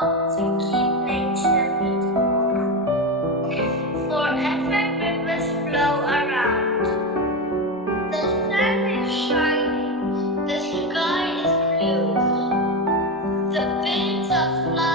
all to keep nature beautiful. Forever rivers flow around. The sun is shining, the sky is blue. The birds are flying.